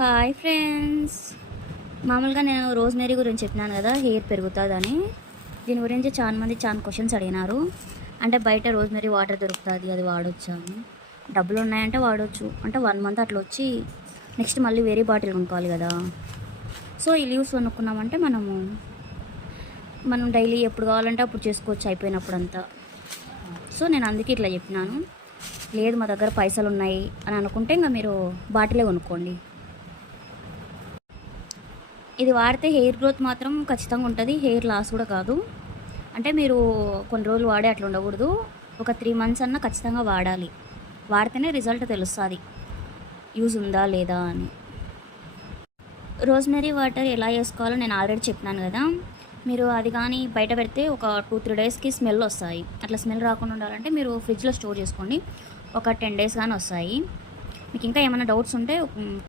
Hi friends. మామూలుగా నేను rosemary గురించి చెప్పినాను కదా, హెయిర్ పెరుగుతుందని. దీని గురించి చాలా క్వశ్చన్స్ అడిగినారు. అంటే బయట రోజ్మెరీ వాటర్ దొరుకుతుంది, అది వాడొచ్చా అని. డబ్బులు ఉన్నాయంటే వాడవచ్చు. అంటే 1 మంత్ అట్లా వచ్చి నెక్స్ట్ మళ్ళీ వేరే బాటిల్ కొనుక్కోవాలి కదా. సో ఈ లీవ్స్ కొనుక్కున్నామంటే మనం డైలీ ఎప్పుడు కావాలంటే అప్పుడు చేసుకోవచ్చు, అయిపోయినప్పుడు అంతా. సో నేను అందుకే ఇట్లా చెప్పినాను. లేదు మా దగ్గర పైసలు ఉన్నాయి అని అనుకుంటే ఇంకా మీరు బాటిలే కొనుక్కోండి. ఇది వాడితే హెయిర్ గ్రోత్ మాత్రం ఖచ్చితంగా ఉంటుంది, హెయిర్ లాస్ కూడా కాదు. అంటే మీరు కొన్ని రోజులు వాడే అట్లా ఉండకూడదు. ఒక 3 మంత్స్ అన్నా ఖచ్చితంగా వాడాలి. వాడితేనే రిజల్ట్ తెలుస్తుంది యూజ్ ఉందా లేదా అని. రోజ్మెరీ వాటర్ ఎలా వేసుకోవాలో నేను ఆల్రెడీ చెప్పినాను కదా. మీరు అది కానీ బయట పెడితే ఒక 2-3 డేస్కి స్మెల్ వస్తాయి. అట్లా స్మెల్ రాకుండా ఉండాలంటే మీరు ఫ్రిడ్జ్లో స్టోర్ చేసుకోండి. ఒక 10 డేస్ కానీ వస్తాయి. మీకు ఇంకా ఏమైనా డౌట్స్ ఉంటే